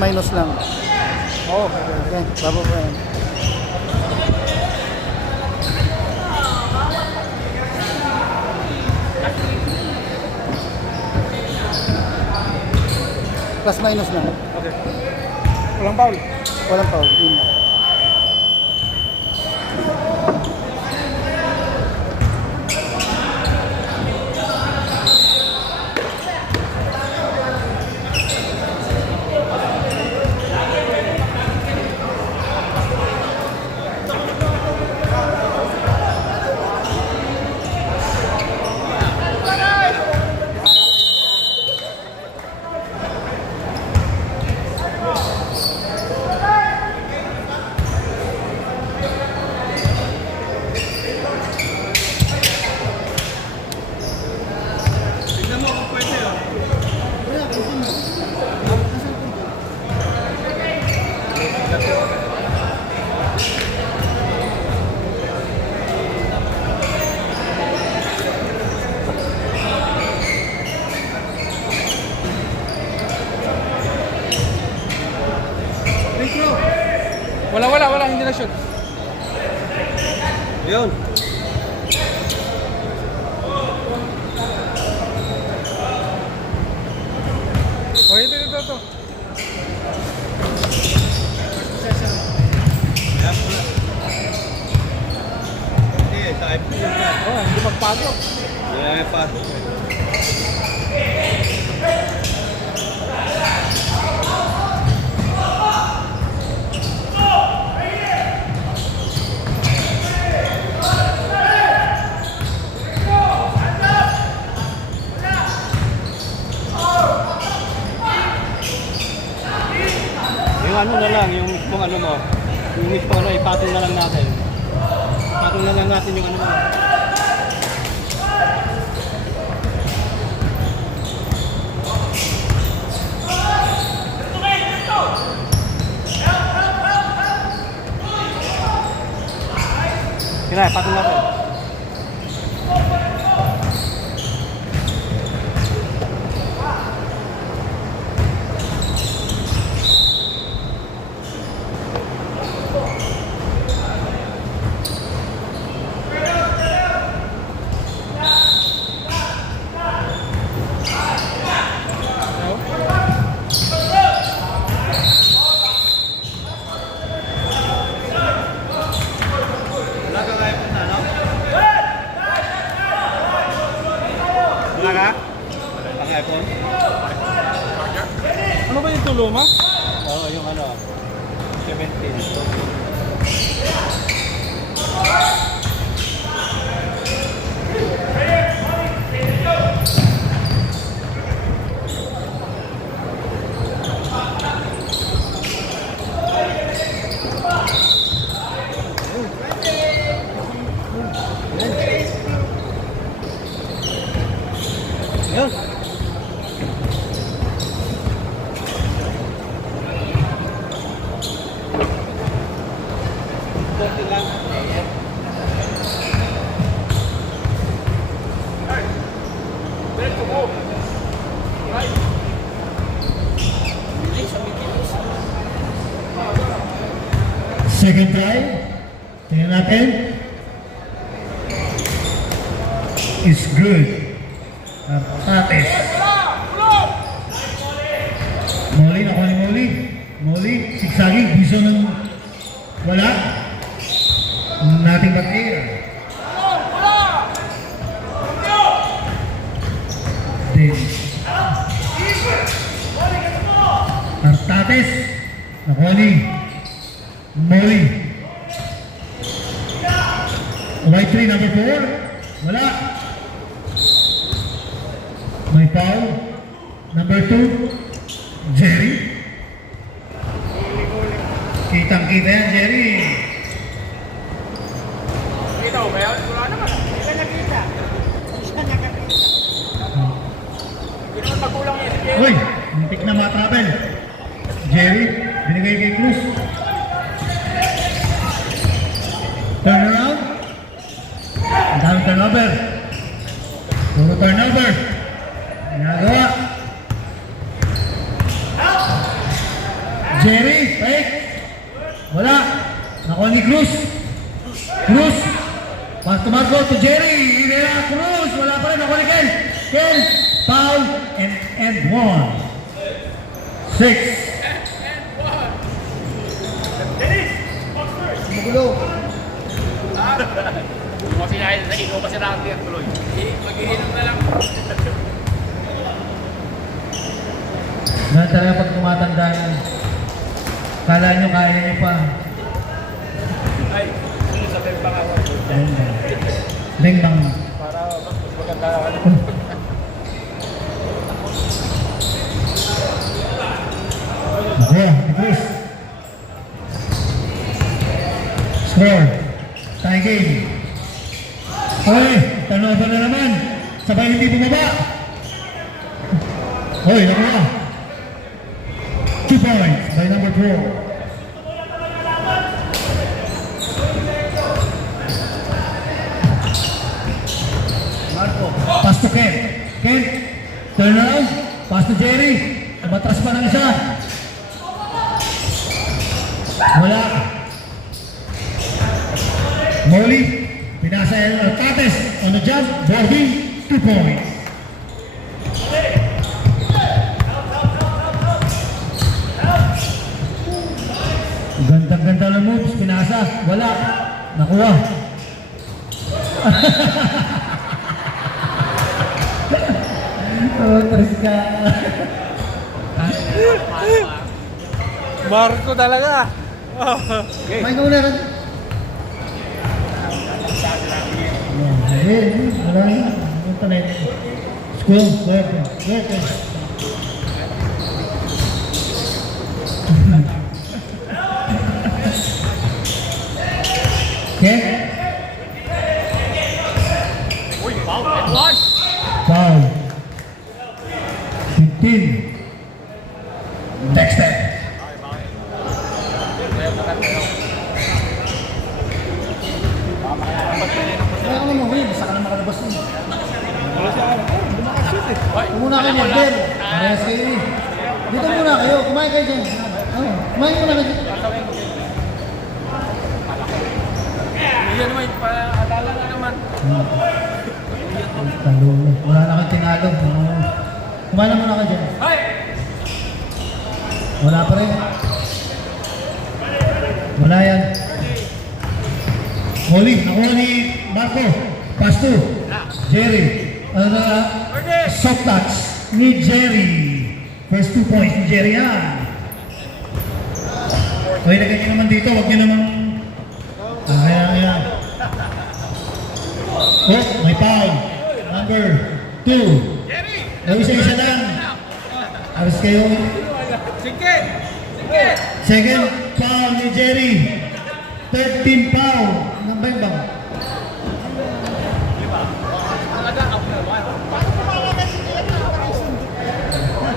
minus lang. Oo. Okay, babo po yan. Plus minus lang. Okay. Walang foul. Walang foul. Yun. Wala, hindi na shoot. Yun. Oh, ito. Hindi magpasok. Hindi pasok. Yung ano na lang, yung mismong ano mo, yung mismong ano, ipatong na lang natin. Patong na lang natin yung ano mo. Kaya, patong natin. Wala ka? Pang-iPhone? Ano ba yung tulo mo? Oo, yung ano, 17. Yun. Konti lang. Second try. Tingnan natin. Is good. Tates. Molly, nakuha ni Molly. Molly, sigsaging, biso ng wala. Nating ba't-air. Then, Artates, nakuha ni Molly. White 3, number 4. Wala. May foul. Number 2, Jerry. Kitang-kita yan, Jerry. Kita mo ba yan? Wala naman. Hindi ka nakita. Hindi naman magulang yan. Uy, muntik na matravel. Jerry, binigay kay Cruz. Turn around. Ang daming turnover. Puro turnover. Ginagawa. Jerry, fake. Wala. Nakuha ni Cruz. Cruz. Pass to Marco to Jerry. Rivera, Cruz. Wala pa rin. Nakuha ni Ken. Ken. Foul and one. 6. Magulo. Kasi na ino kasi natin yan tuloy. Mag-iinom na lang. Ganun talaga pag tumatanda na. Kala nyo kaya nyo pa. Ay, sa tembang ako. Lengbang. Para mas maganda ka. Okay, Cruz. Score. Tie game. Okay, turnover na naman. Sabay hindi bumaba. Hoy, nakuha. 2 points by number 4. Marco. Pass to Ken. Ken, turn around. Pass to Jerry. Matras pa ng isa. Wala. Molly, pinasa El Alcates on the jump. Boarding, 2 points. Ganda-ganda ng moves. Pinasa. Wala. Nakuha. Oh, tres ka. Marco talaga. May ka muna ka. Wala na. Punta na yun. School. Good. Okay. Uy, foul. And one. Foul. 15. Dexter. Kaya ka naman, huy. Basta ka na makalabas nun. Wala siya ano. Lumakashoot eh. Kumuna kayo, Marder. Parehas kayo eh. Dito muna kayo. Kumain kayo dyan. Kumain muna kayo. Yan naman, paalala na naman. Talo. Wala na kang tinalo. Kumain na muna ka dyan. Ay! Wala pa rin. Wala yan. Molly, nakuha ni Marco. Pass to Jerry. Soft touch ni Jerry. First 2 points ni Jerry yan. Okay, lagay nyo naman dito. Huwag nyo naman... Ayan. Oh, may foul. Number 2. Isa-isa lang. Aras kayo. Sige! Second foul ni Jerry. 13 foul. Nang bang?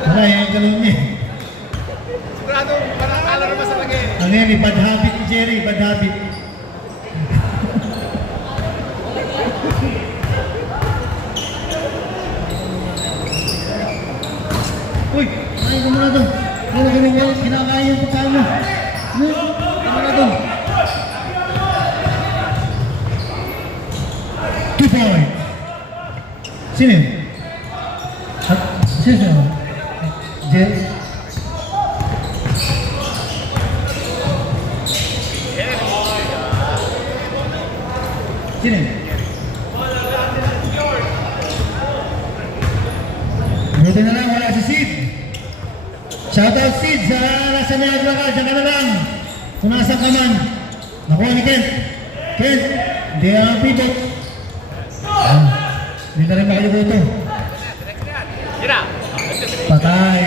Wala yung galon niya. Sigurado, parang kala naman sa lagi. Ano yan, bad habit ni Jerry, bad habit. Uy, ay, kumula doon. Kinakain yung pagkain mo. Kumula doon. 2 points. Sino yun? Sino yun? Jerry? Sino yun? Buti na lang, wala si Sid. Shoutout Sid, sa nasa Niagara ka, dyan ka na lang. Kung nasan ka man. Nakuha ni Kent. Kent, hindi ang pipot. Hindi na rin makalimuto. Sira! Patay.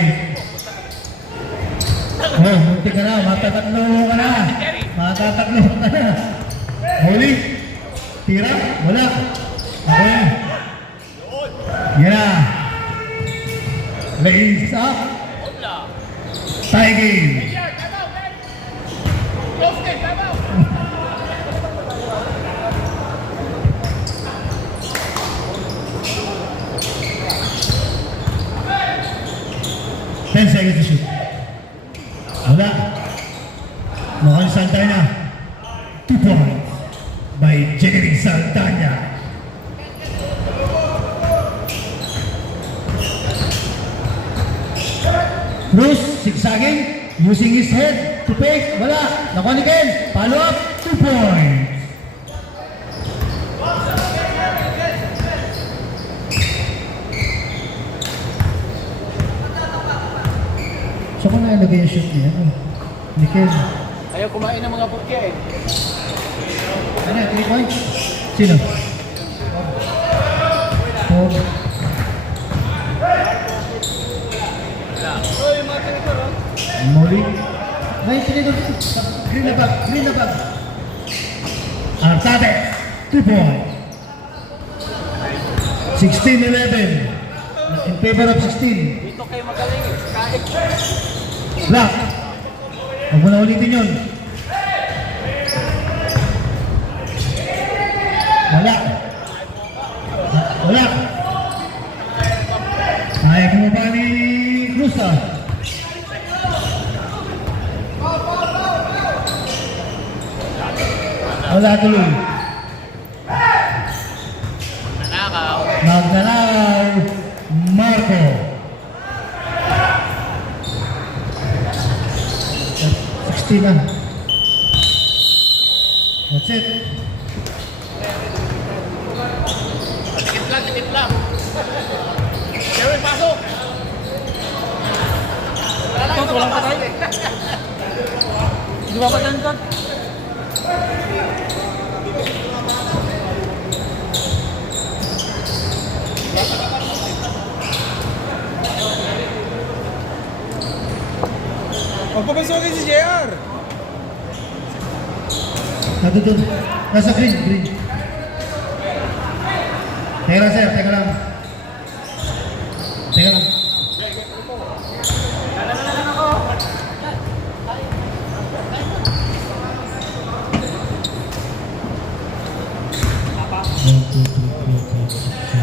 Oh, munti ka na, matataklo ka na. Matataklo ka na. Huli. Tira, wala. Okay. Yan na. Lace up. Tie game. Close game, time out! 10 seconds to shoot. Wala. Wala. Mukhang Santana. 2 points by Jerry Santana. Cruz, zigzagging, using his head to pick. Wala. Nakuha ni Ken. Follow up. 2 points. So kung nailagay yung shoot niya, ni Ken. Ayaw kumain ng mga putya eh. Ano, 3 points? Sino? Oh. Oy, mga tinidor oh. Molly. Ngayon, tinidor. Green na bag. Green na bag. Arcade. 2 points. 16-11. In favor of 16. Dito kayo magaling eh. Kahit. Black. Huwag mo na ulitin yun. Wala. Wala. Kaya mo ba ni Cruz ah? Wala tuloy. Nanakaw. Magnanakaw. Marco. 16 na. That's it. Tikit lang, tikit lang. Jerry, pasok! Ito, walang patay. Di ba patay ka? Magpapasogin si JR! Nandun dun. Nasa green, green. Teka lang sir, teka lang. Teka lang.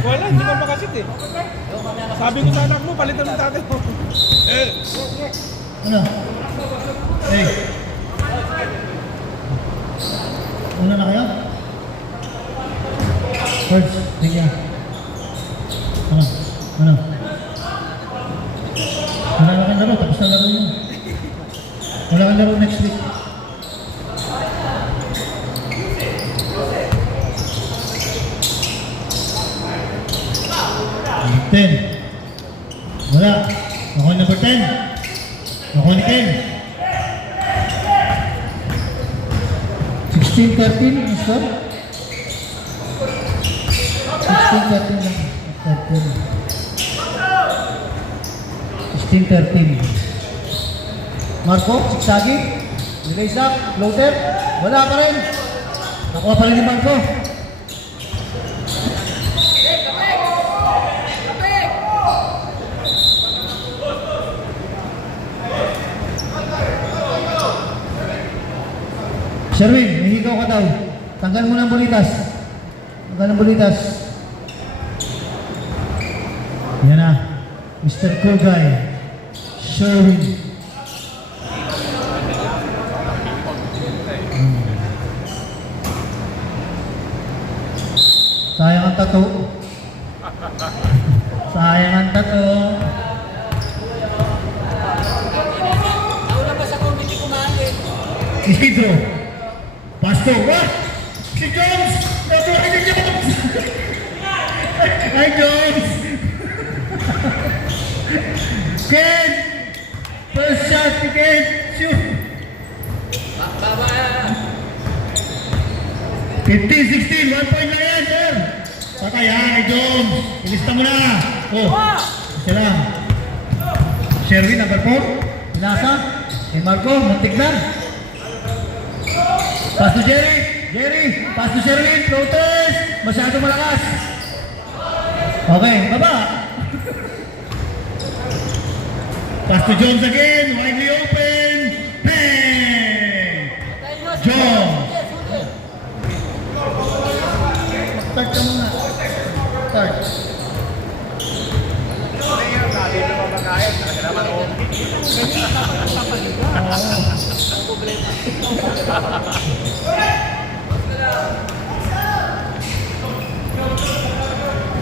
Wala, hindi ka makasit eh. Sabi ko sa anak mo, palitan ng tatay mo. Ano? Hey. Una na kayo? First, tingnan. Ano? Ano? Wala na kang laro, tapos na laro yun. Wala kang laro next week. Ten. Wala. Ako number 10. Ako ni Ken. 16-13 ang score. 16-13 lang. 16-13. Marco, sigsagi. Release up. Floater. Wala pa rin. Nakuha pa rin ni Marco. Sherwin, may higaw ka daw. Tanggal mo ng bulitas. Tanggal ng bulitas. Yan na. Mr. Cool Guy. Sherwin. Sayang ang tato. Sayang ang tato. Nauna pa sa committee kumain. Isidro. Pastor, what? Si Jones! Nabuhay ni Jones! Hi, Jones! Ken! First shot ni Ken! Shoot! Baba. 15-16, 1 point lang yan, sir! Patay ha, ni Jones! Ilista mo na! Oh, isa lang. Sherwin, number 4. Pinasa. Eh, Marco, muntik na. Pass to Jerry! Jerry! Pass to Sherwin! Protest! Masyado malakas! Okay, baba! Pass to Jones again! Widely open! Bang! Jones! Start ka muna. Start. Dito pa ba kaya? Talaga naman, oh.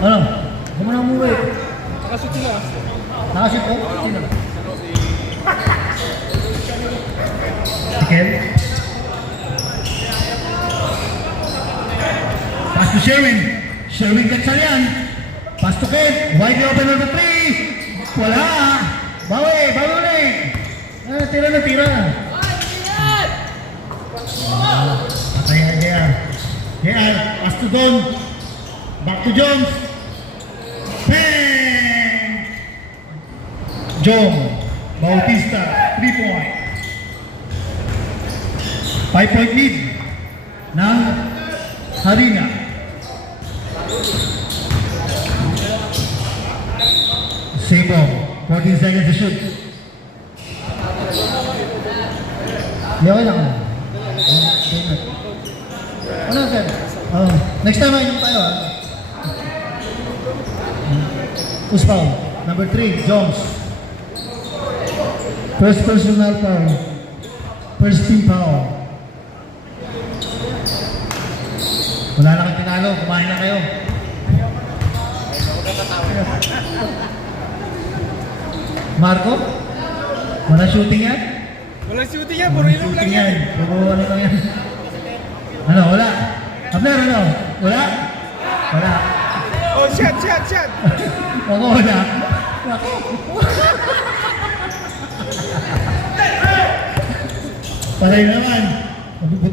Ano? Huwag mo na umuwi. Nakasut sila. Nakasit ko? Sino? Ken. Pass to Sherwin. Sherwin Gatchalian. Pass to Ken. Wide open on the 3. Wala. Bawi. Bawi ulit. Ah, tira na tira. Patay na JR. JR. Pass to Don. Back to Jones. Bang! Jong. Bautista. 3-point. 5-point lead ng Harina. Sebo. 14 seconds to shoot. Hindi, okay lang. Ano, sir? Oh, next time ay tayo, ha? Who's foul? Number 3, Jones. First personal foul. First team foul. Wala na kang tinalo, kumain na kayo. Marco? Wala shooting yan? Walang shooting yan, puro ilong lang Shooting yan. Puro ano lang yan. Ano, wala? Abner, ano? Wala? Wala. Oh, shot, shot, shot. Ako, wala. Ako. Patay na naman.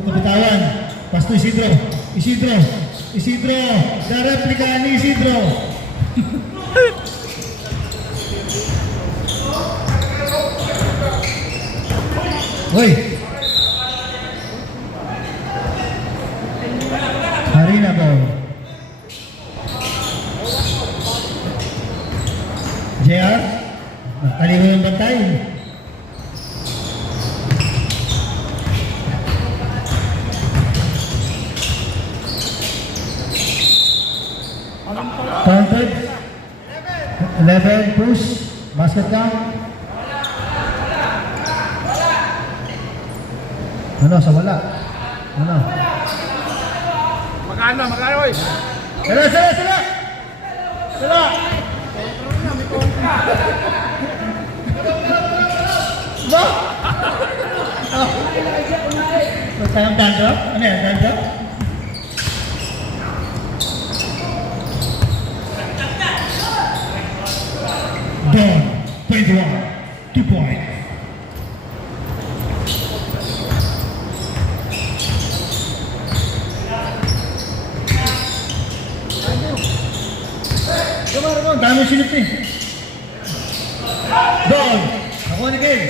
Nabitawan. Pass to Isidro. Isidro. Isidro. The replica ni Isidro. Hoy! Harina ball. JR. Nakaliwa yung bantay. Counted. 11 push. Basket count. Ano, sa wala. Ano? Magkano, magkano, oy. Sila, sila, sila! Sila! Ba? Ba't tayong dandruff? Ano yan, dandruff? Don. 21. 2 point. Gumara mo, dami sinip eh. Don. Ako ni Gay.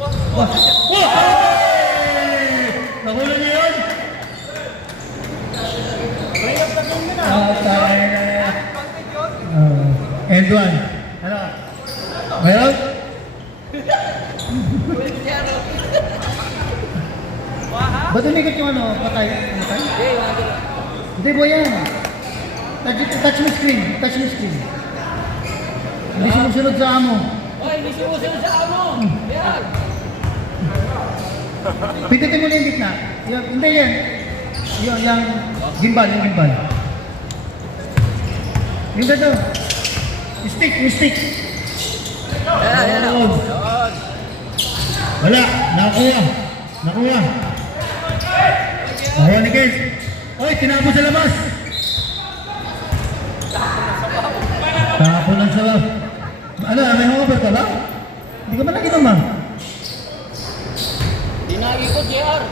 Wah! Nakulo niyo yun? Tayo na. End one. Ano? Meron? Ba't umikot yung ano? Patay? Patay? Hindi po yan. Touch mo screen. Touch mo screen. Hindi sumusunod sa amo. Pindutin mo na yung gitna. Hindi yan. Yung gimbal, yung gimbal. Yung dito. Stick, yung stick. Oo. Wala. Nakuha. Nakuha. Nakuha ni Kate. Oy, tinapos sa labas. Tapon lang sa loob. Ano, may hangover ka ba? Hindi ka ba naginom, Hindi nakikot, JR.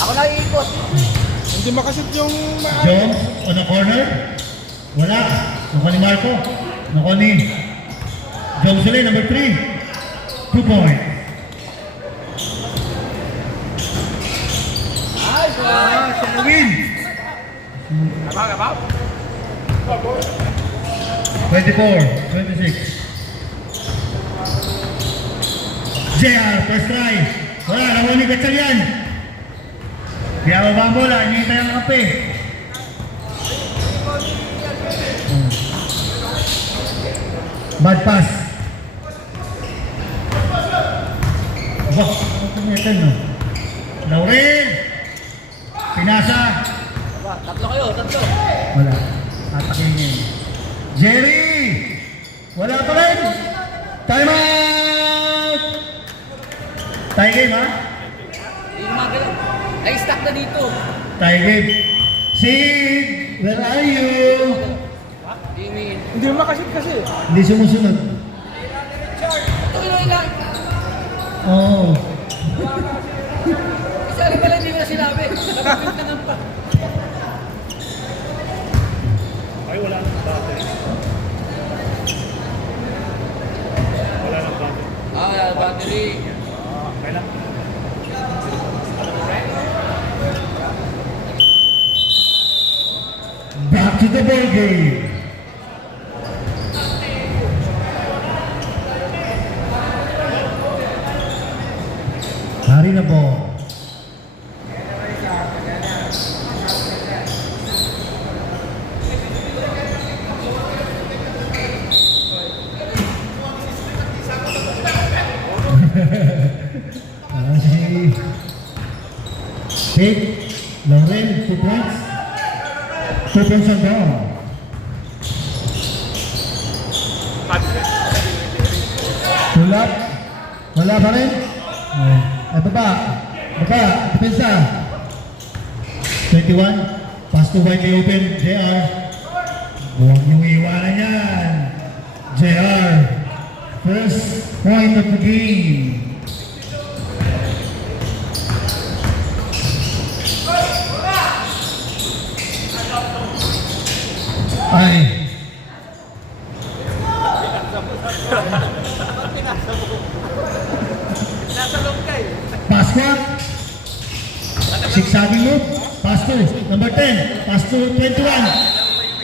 Ako nakikot. Hindi makasut yung... Jones on the corner. Wala. Nakuha ni Marco. Nakuha ni Jones ulit, number 3. 2 point. Win. Abang. 24-26. JR, first try. Wala, nakuha ni Gatchalian. Di ababa ang bola, hinihintay ang kape. Bad pass. Aba, Ang Ethel, no? Laurel! Pinasa! Tatlo kayo, tatlo. Wala. Atakin niya yun. Jerry! Wala pa rin! Time out! Tie game, ha? Hindi gumagalaw. Ay, stuck na dito. Tie game. Sid! Where are you? Hindi. Hindi mo makasip kasi. Hindi sumusunod. Ito kinuha lang. Oo. Isa rin pala hindi ko na sinabi. Nakapit na ng pa. Ay, wala nang bate. Wala nang bate. Battery. Okay lang. Back to the ball game. Hari na ball. Si Kate, Laurel, 2 points. 2 points on down. Pull up. Wala pa rin. Ay, baba. Baba. Depensa. 21. Pass to widely open. JR. Huwag niyong iwanan yan. JR. First point of the game. Ay. Pasqua. Zigzagging move. Pass to number 10. Pass to 21.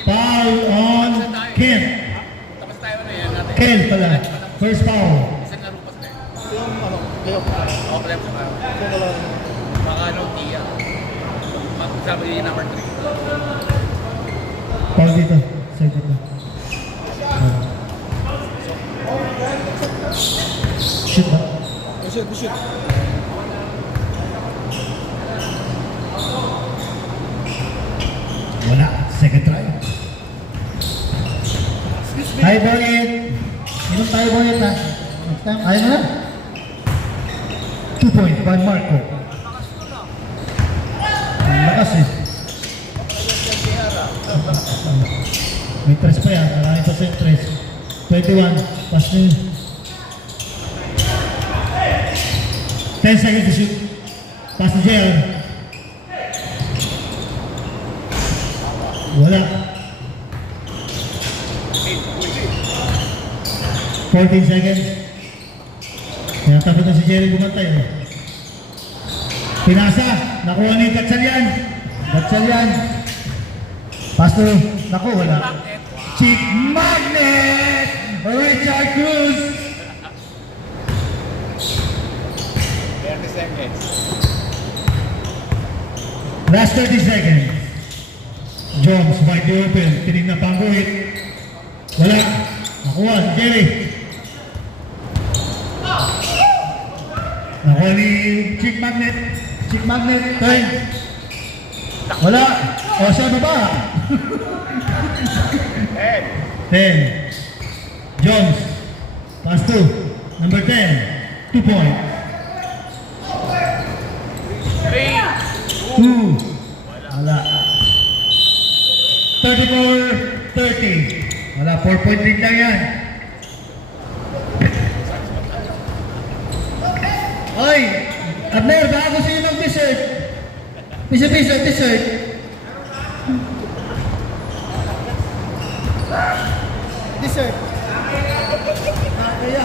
Foul on Ken. Tapos tayo na yan natin. Ken pala. First foul. Isang laro pa tayo. Yung ano, kayo. Okay lang po tayo. Kung wala. Baka ano, Tia. Sabi niya number 3. Foul dito. Side dito. Shoot ba? Shoot, shoot. Wala. Second try. Hi, Boyet. Inom tayo, Boyet, ha? Next time, kaya na lang. 2 point by Marco. Ang lakas, eh. May tres pa yan. Marami pa sa tres. 21. Pass nyo. 10 seconds to shoot. Pass to JR. Wala. 14 seconds. Kaya tapos na si Jerry bumantay. Oh. Pinasa. Nakuha ni Gatchalian. Gatchalian. Pass to, naku, wala. Chick Magnet. Richard Cruz. 30 seconds. Last 30 seconds. Jones, wide open. Tinignan pa ang guhit. Wala. Nakuha si Jerry. Nakuha ni Chick Magnet. Chick Magnet, turn. Wala. O, siya baba. 10. Jones. Pass to. Number 10. 2 points. 2. Wala. 34-30. Wala. 4 point lead lang yan. Oy! Abner, baka gusto nyo ng dessert. Dessert. Dessert. Kaya.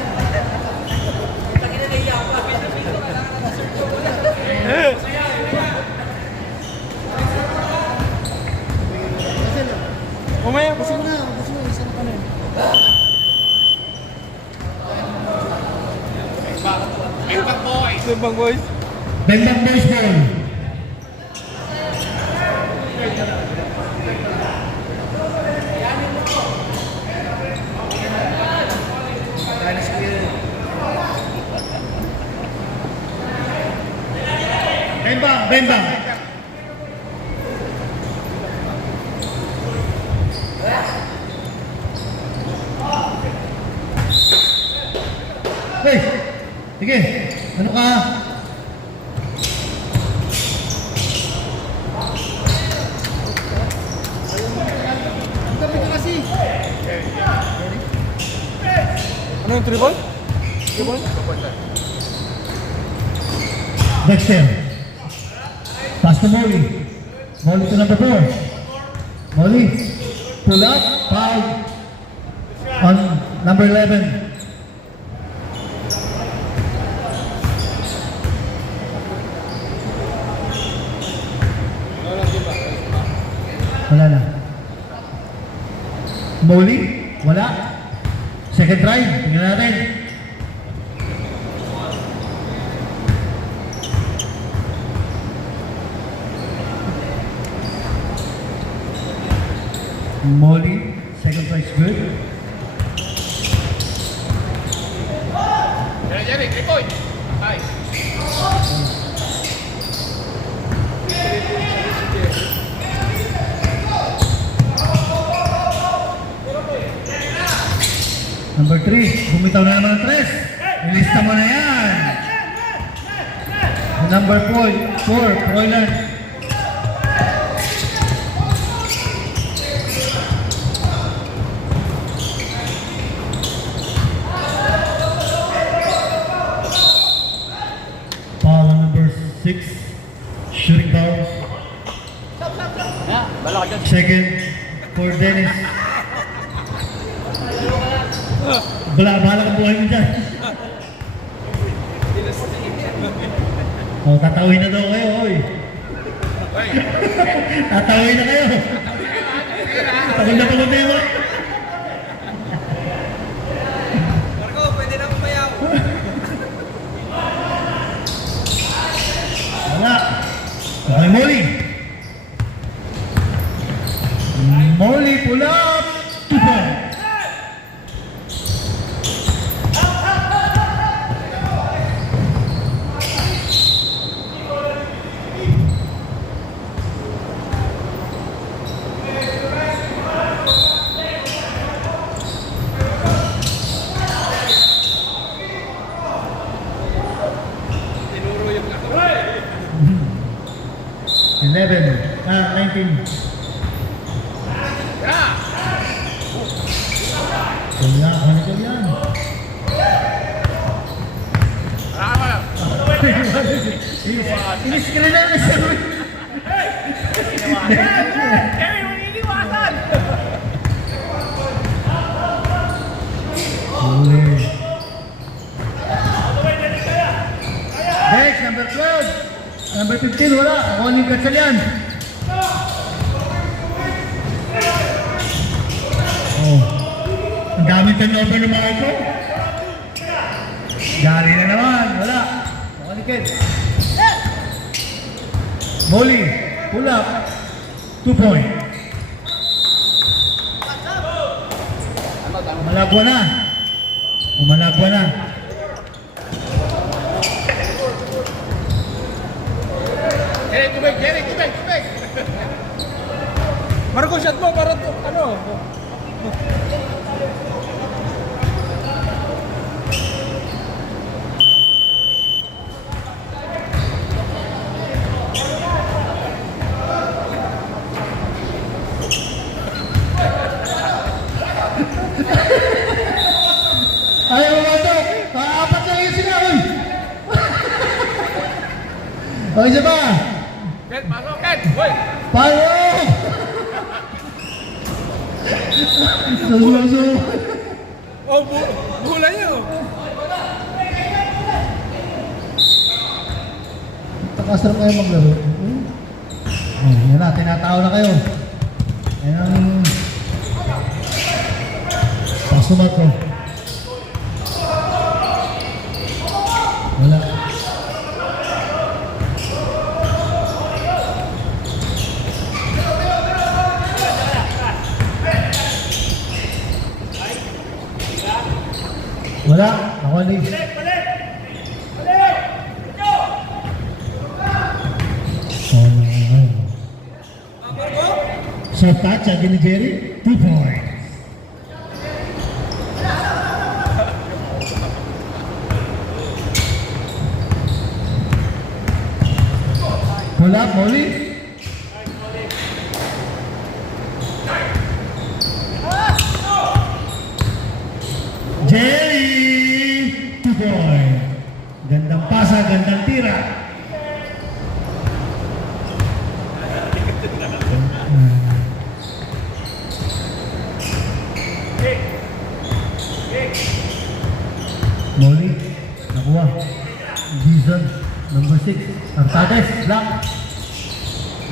Umaya. Gusto mo, isa na kami. Simbang boys. Bendang boys ball. Benda. Hey, sige, ano ka? Ano yung triple? Dexter. Pass to Molly. Molly to number 4. Molly. Pull up. Foul. On number 11. Wala na. Molly. Wala. Second drive. Tingnan natin. Molly, second try is good. Jerry, Kripoy. Ay. Number 3, bumitaw na naman ng 3. Ilista mo na yan. Number 4, Froilan. Foul on number 6, shooting foul. Second for Dennis. Bala kang buhay mo dyan. Oh, tatawin na daw kayo, oy. Tatawin na kayo. Pagod na yung mga. Marco, pwede na umayaw. Wala. Okay, Molly. Molly, pull up. 2 points. Tinuro yung ako. 19. Yeah. Wala, ano ko yan? Tama. Iniskrin na siya. Jerry, maniniwasan. Huli. Next, number 12. Number 15, wala. Ako yung katsal yan. Oh. Ang daming turnover ng mga ito. Gary na naman. Wala. Ako ni Ken. Molly. Pull up. 2 point. Umalagwa na. Umalagwa na. Jerry, tubig. Marco, shot mo para to, ano? Ayaw mo ito. Apat na yun sila. Uy. O, isa pa. Ken, pasok, Ken. Hoy. Payo! Sususo. Oh, bula niyo. Takasarap kayo maglaro. Oh, yan na, tinatao na kayo. Yan ang pasumat ko. Wala. Wala. Ako Short touch, sabi ni Jerry. 2 points. Pull up, Molly. Jerry! 2 points. Gandang pasa, gandang tira. Molly, nakuha. Dizon, number 6. Artades, black.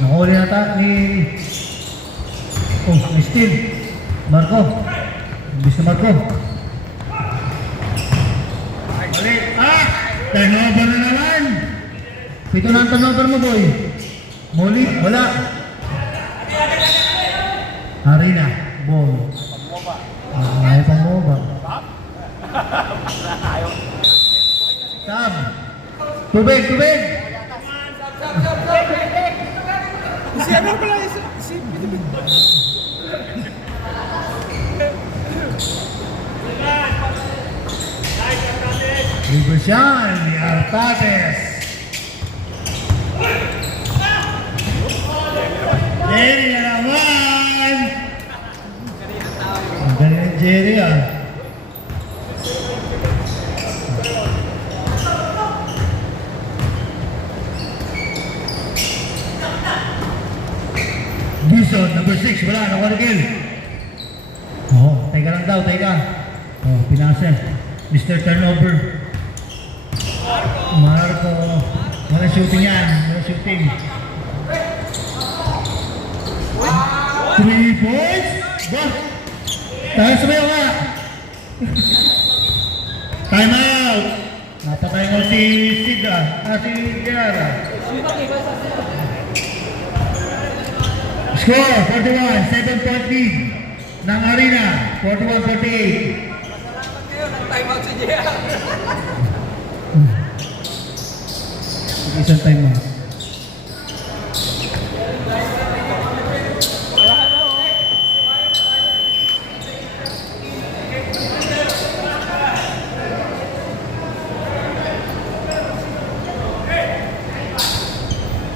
Nakuli nata ni... Oh, ni Steve. Marco. Imbis na Marco. Molly, turnover na naman. Pito na ang turnover mo, boy. Molly, wala. Harina, ball. Ayaw pang mo ba? Tab. Tubig, tubig. Libersyan ni Artades. Jerry na naman. Ang galing ng Jerry Bison, number 6, wala, nakuha na kill. Teka lang daw, teka. Pinasa. Mr. Turnover. Marco. Wala shooting yan, wala shooting. 3 points. Ba? Tayo sumayo ka. Time out. Napatay mo si Sid si Gerard. Score 41, 7-point lead ng Arena, 41-48. Time out si Jia. Isang time out.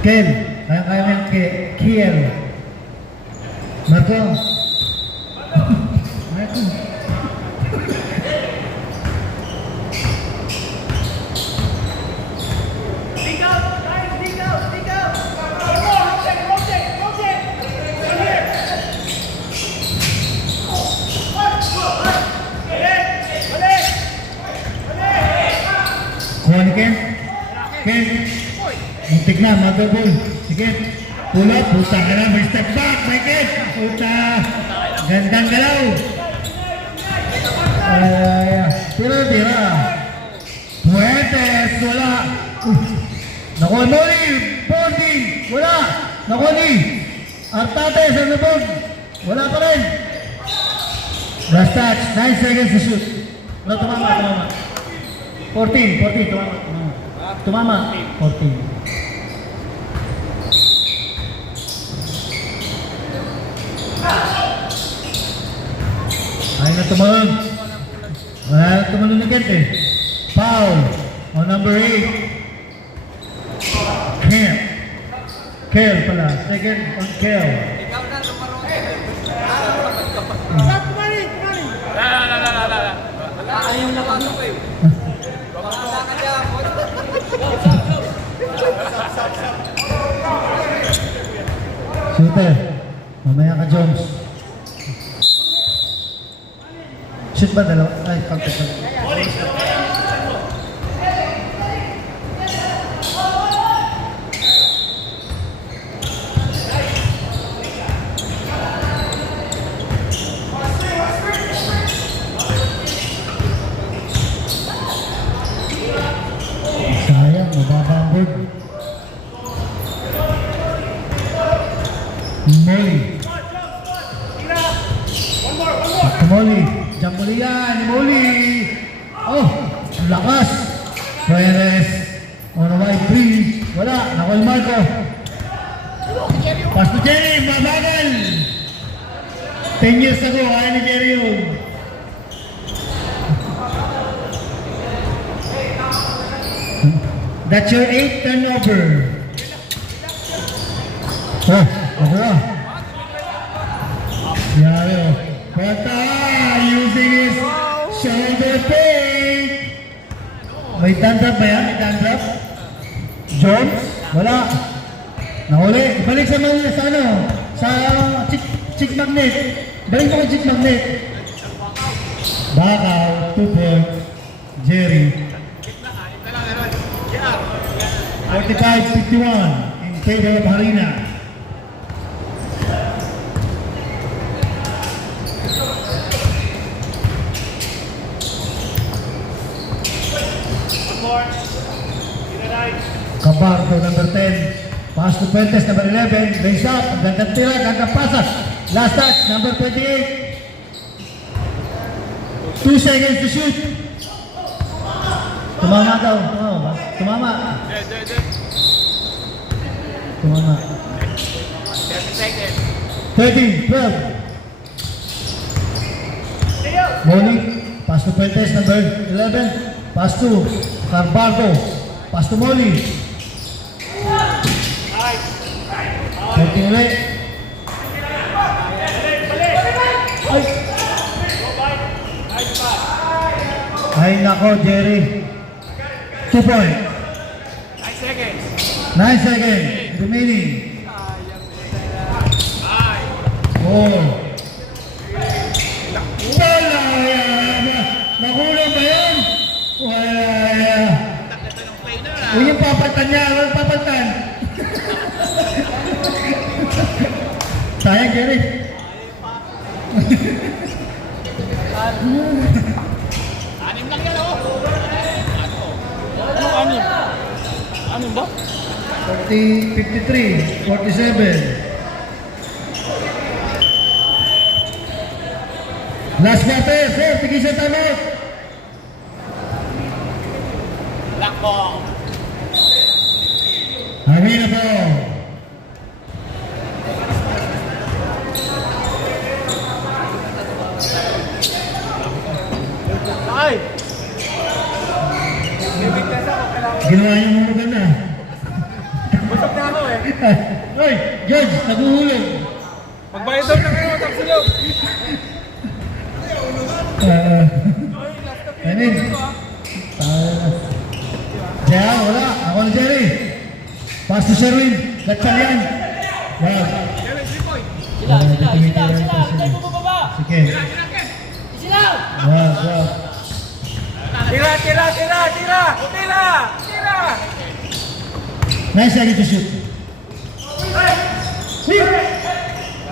Ken, kaya mo yung Kiel. Marco. Marco. Kuha ni Ken. Ken. Muntik na, mother ball. Sige. Pull up, puta ka na, may step back, may Ken. Puta. Gandang galaw. Tira. Puentes, wala. Nakuha mo ni, boarding, wala. Nakuha ni, Artades on the board. Wala pa rin. Last touch, 9 seconds to shoot. No, tumama. 14, tumama. 14. Ayaw na tumalon. Wala na tumalon na Kent eh. Foul on number 8. Kent. Kel pala. Second on Kel. Ikaw na lumarong eh. Ayaw na pasok eh. Wala ka dyan. Shooter. Mamaya ka, Jones. Shoot ba dalawa? Ay, contact. Sayang, mababa ang board. Molly. Molly. Diyan muli yan, ni Molly. Oh, ang lakas. Perez. On the right three. Wala, nakuha yung Marco. Pass to Jerry, mabagal. 10 years ago, ayaw ni Jerry yun. That's your 8th turnover. Oh, ako na. Yari, oh. Kota, using his shoulder fake. May dandruff ba yan? May dandruff? Jones? Wala. Nahuli. Balik sa mga sa ano? Sa chick magnet. Balik mo ko chick magnet. Bakaw, 2 points. Jerry. 45-51 in favor of Harina. Cabardo, number 10. Pass to Fuentes, number 11. Raise up. Gandang tira, gandang pasas. Last touch, number 28. 2 seconds to shoot. Tumama daw. Oh, tumama. Tumama. 13, 12. Bowling. Pass to Fuentes, number 11. Pass to Carbardo. Pass to Molly. 13 ulit. Ay nako, Jerry. 2 points. 9 seconds remaining. 4. Wala yan. Nakulang ba yan? Wala yan. Uy, yung papatan niya. Walang papatan. Sayang, Jerry. Anim lang yan, oh. Anong anim? Anim ba? 40, 53, 47. Last quarter, sir. Tigil sa tamot. Black ball. Harina po. Ay! Ginawa niyo mo maganda. Busog na ako eh. Hoy, George, naguhulog. Magbayad daw na kayo, tapsilog. I mean, Jaya, wala. Ako na Jerry. Pass to Sherwin. Gatsan yan. Wow. Sila. Hintay mo bababa. Sige. Sila. Wow. Tira! 9 seconds to shoot.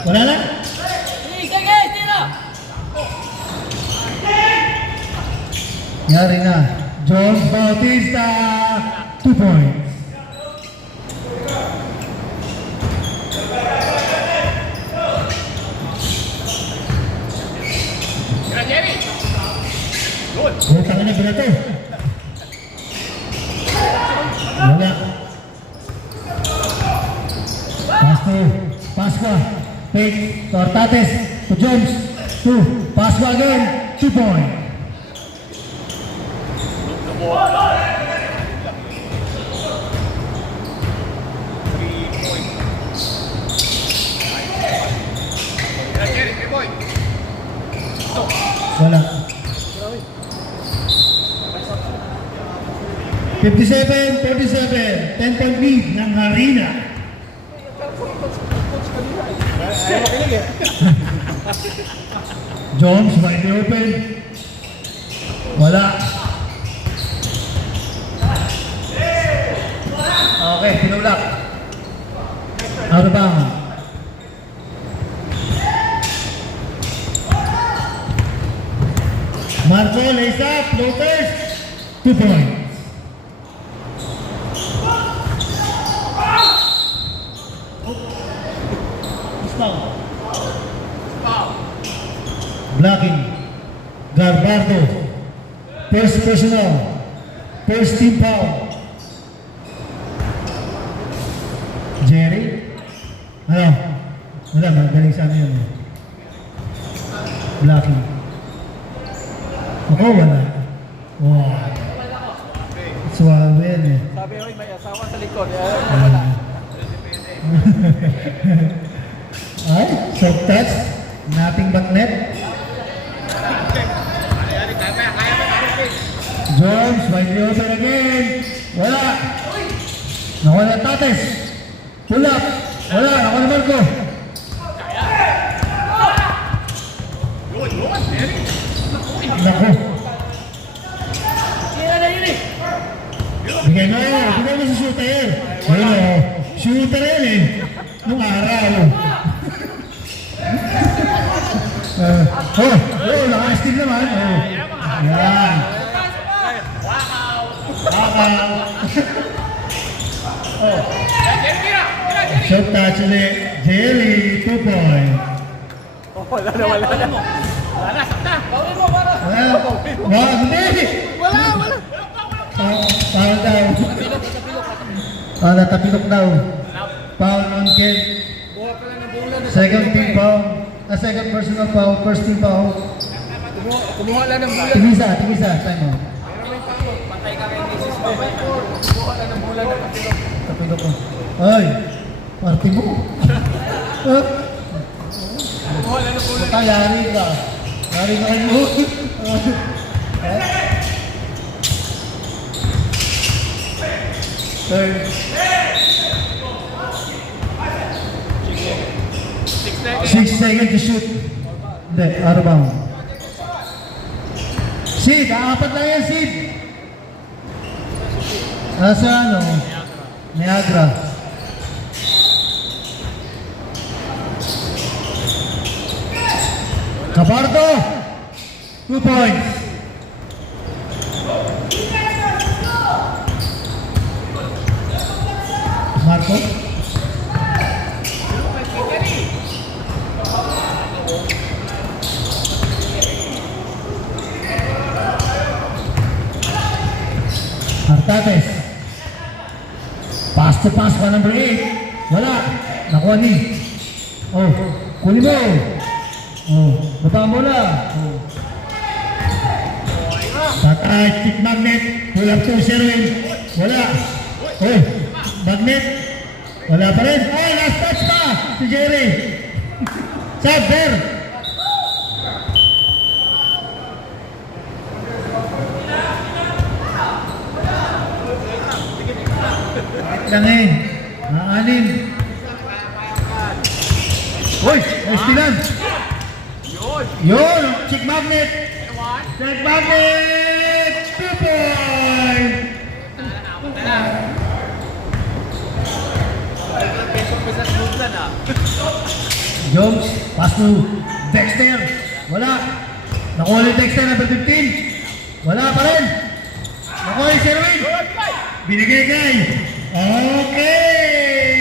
Wala na? Sige, tira. Yari na. Jones Bautista. 2 points. Jerry. Buta ka na ba na to? Wala. Pascua. Fake. Tortates. To Jones. 2. Pascua again. 2 points. Jerry, 3 point. Wala. 57-47. 10-point lead ng Harina. Jones wide open. Wala. Okay, pinulak. Out of bounds. Marco lays up, floaters, 2 points. Blocking. Garbardo. First personal. First team foul. Jerry. Ano? Wala, magaling sa amin yun. Blocking. Ako, wala. Wow. Suwabe yan eh. Sabi ko, may asawa sa likod. Ay, soft touch. Nothing but net. Jones, widely open again. Wala. Nakuha na Tates. Pull up. Wala, nakuha na Marco. Naku. Tira na yun eh. Bigay mo sa shooter. Ayun o. Shooter yan eh. Nung araw. Naka-steal naman. Yan. Shot touch ulit. Jerry, 2 point. Wala na, wala na. Bawin mo para. Hindi. Wala. Foul daw. Natapilok daw. Foul on Ken. Second team foul. Second personal foul. First team foul. Kumuha lang ng bulan. Tigisa. Time out. Patay ka kay Mrs. Babay. Kumuha lang ng bulan ng kapilok. Tapilok ko. Ay, party mo. Kumuha lang ng bulan. Yari ka. Yari ka kayo. Third. 6 seconds to shoot. Hindi, out of bound. Sid, apat lang yan, Sid. Nasa ano? Niagara. Capardo, 2 points. Marco. Artates. Pass to pass pa number 8. Wala. Nakuha ni. Oh, kunin mo. Oh, baba mo lang. Oh. Patay, stick magnet. Pull up to Sherwin. Wala. Oh, magnet. Wala pa rin. Oh, last touch pa. Si Jerry. Sab, there. Langin. Aanin. Uy, Estilan. Yun, check magnet. Check magnet. 2 point. Jones, pass to Dexter. Wala. Nakuha ni Dexter number 15. Wala pa rin. Nakuha ni Sherwin. Binigay kay. Okay.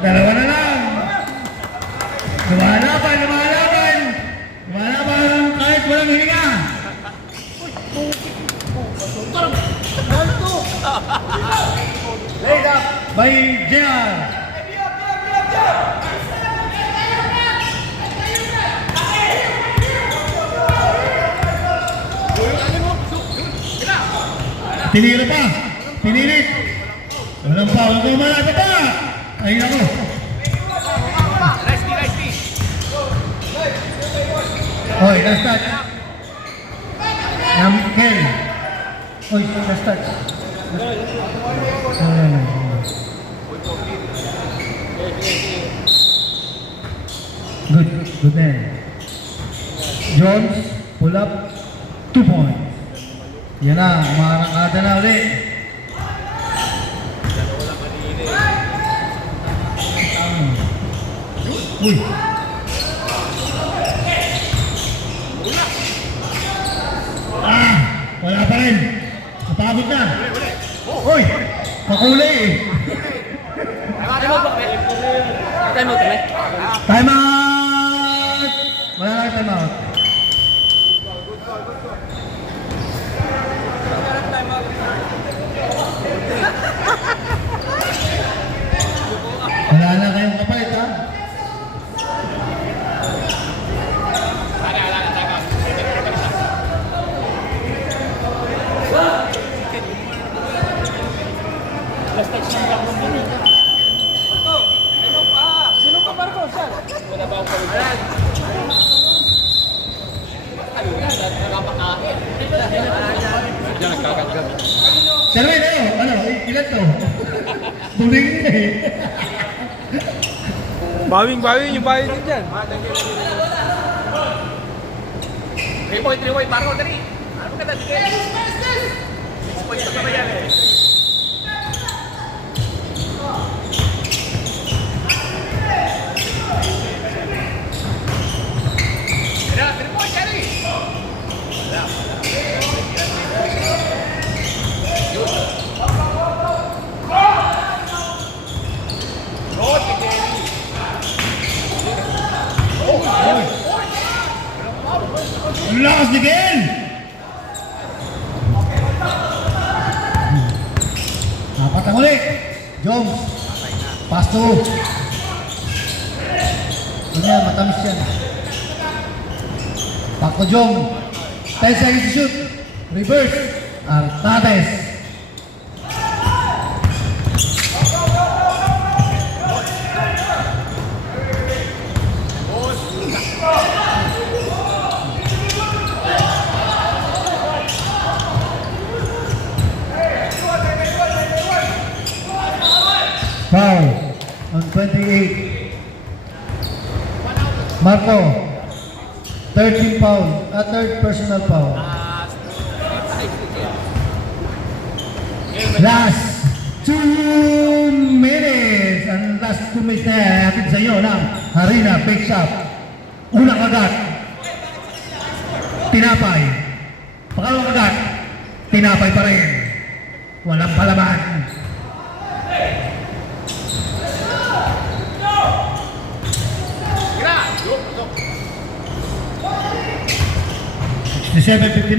Dalawa na lang. Lumalaban kahit walang hininga. Laid up by JR. Tinira pa. Pinilit. Walang foul. Malata pa. Ayun ako. Oy, last touch. Ken. Oy, last touch. Good man. Jones, pull up, 2 points. Yan na, umarangkada na ulit. Uy. Wala pa rin. Napagod na. Uy, kakulay eh. Time out kami. Time out! Wala lang time out. Wala na kayong kapalit ha? Last touch ng block room din. Sino pa, Marcos? Wala ba akong palitan? Ano yan? Nakapakain. Diyan nagkakagab. Sherwin, ilan to? Tuling na eh. Bawing yung bawing din dyan. 3 point, Marco, dali. Ano ka dali? 6 points na ba yan eh? Kaya, 3 point, dali. Good, Jerry. Ang lakas ni Ken! Apat ang ulit. Jones. Pass to. Ano yan, matamis yan. Back to Jong. 10 seconds to shoot. Reverse. Artades. Foul on 28. Marco, 13 foul, third personal foul. Last 2 minutes. Ang last 2 minutes na hatid sa iyo ng Harina Bake Shop. Unang kagat, tinapay. Pangalawang kagat, tinapay pa rin. Walang palaman. Tira! Look. 67-59.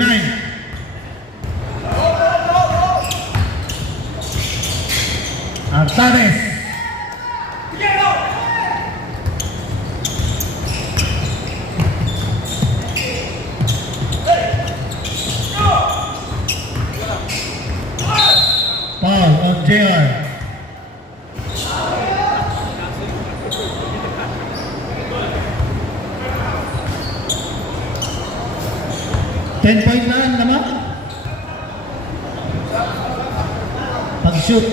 Artades. Foul on JR. Point lang naman. Pag-shoot.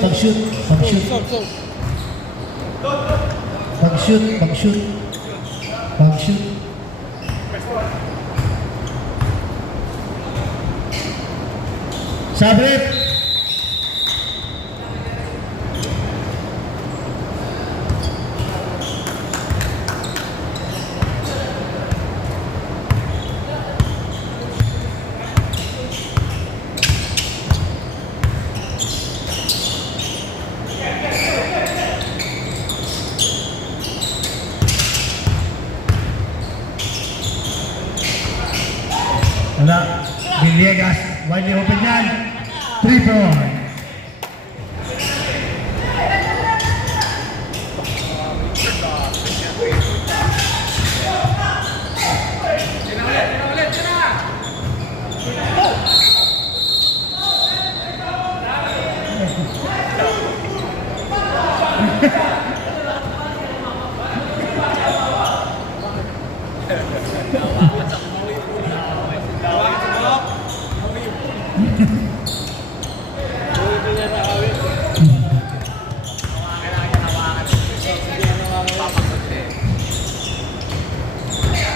Sabrip. Wala. Villegas. Widely open yan. 3 point.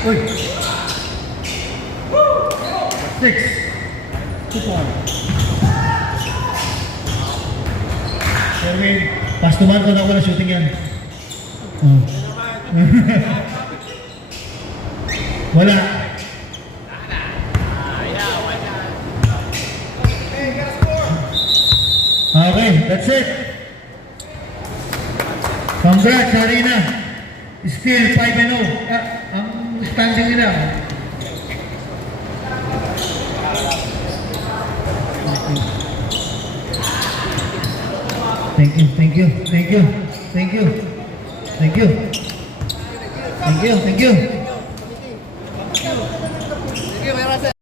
Uy. 6. 2 point. Sherwin, pass to Marco na ako na shooting yan. Oh. Wala. Okay, that's it. Congrats, Harina. Still 5-0. Ang standing nila. Thank you.